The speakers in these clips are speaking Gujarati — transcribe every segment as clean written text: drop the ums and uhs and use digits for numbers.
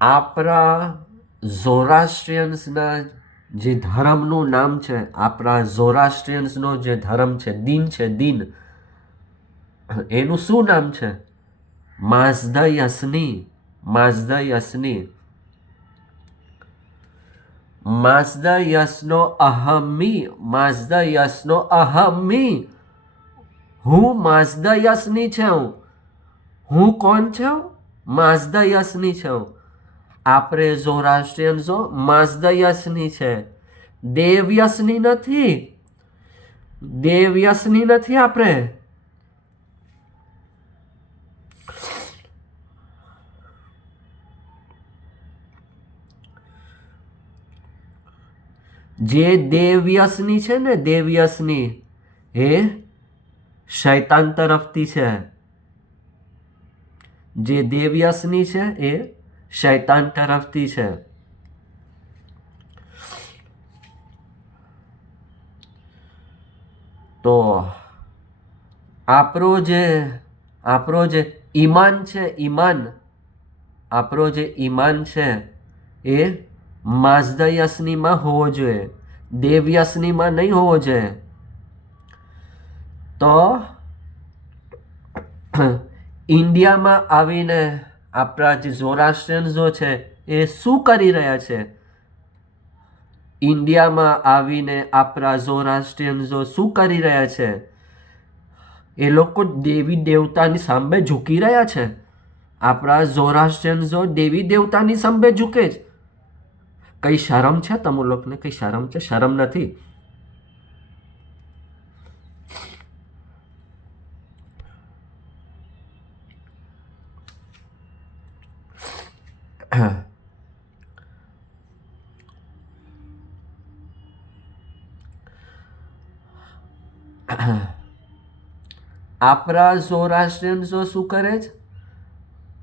આપણા ઝોરાસ્ટ્રિયન્સના જે ધર્મનું નામ છે, આપણા ઝોરાસ્ટ્રિયન્સનો જે ધર્મ છે, દિન છે, દિન, એનું શું નામ છે? માઝદા યસની. માઝદા યસની. માઝદા યસનો અહમી. માઝદા યસનો અહમી. હું માઝદા યસની છું. હું કોણ છું? માઝદા યસની છું. આપણે ઝોરાસ્ટ્રિયન્સો માઝદા યસની છે. દેવ યસની નથી. દેવ યસની નથી આપણે. જે દેવયસની છે ને, દેવયસની, એ શૈતાન તરફથી છે. જે દેવયસની છે એ શૈતાન તરફથી છે. તો આપણો જે ઈમાન છે, ઈમાન, આપણો જે ઈમાન છે એ માઝદા યસનીમાં હોવો જોઈએ, દેવ યસનીમાં નહીં હોવો જોઈએ. તો ઇન્ડિયામાં આવીને આપણા જે ઝોરાસ્ટ્રિયન્સો છે એ શું કરી રહ્યા છે? ઇન્ડિયામાં આવીને આપણા ઝોરાસ્ટ્રિયન્સો શું કરી રહ્યા છે? એ લોકો દેવી દેવતાની સામે ઝૂકી રહ્યા છે. આપણા ઝોરાસ્ટ્રિયન્સો દેવી દેવતાની સામે ઝૂકે છે. કઈ શરમ છે તમે લોકોને? કઈ શરમ છે? શરમ નથી. આપણા ઝોરાસ્ટ્રિયન્સો શું કરે છે?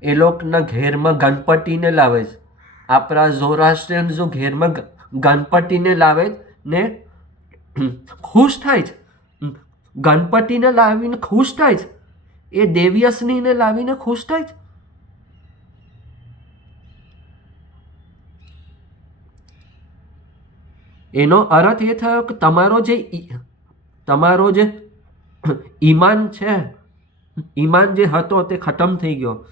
એ લોકોના ઘેરમાં ગણપતિને લાવે છે. આપણા ઝોરાસ્ટ્રિયન્સો ઘેરમાં ગણપતિને લાવે ને ખુશ થાય છે. ગણપતિને લાવીને ખુશ થાય છે. એ દેવ્યસનીને લાવીને ખુશ થાય છે. એનો અર્થ એ થયો કે તમારો જે ઈમાન છે, ઈમાન જે હતો તે ખતમ થઈ ગયો.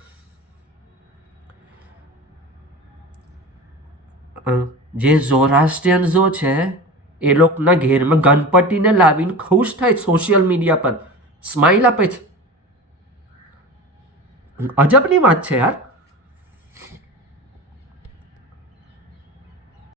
જે ઝોરાસ્ટ્રિયન્સો છે એ લોકોના ઘેરમાં ગણપતિને લાવીને ખુશ થાય, સોશિયલ મીડિયા પર સ્માઇલ આપે છે. અજબની વાત છે યાર.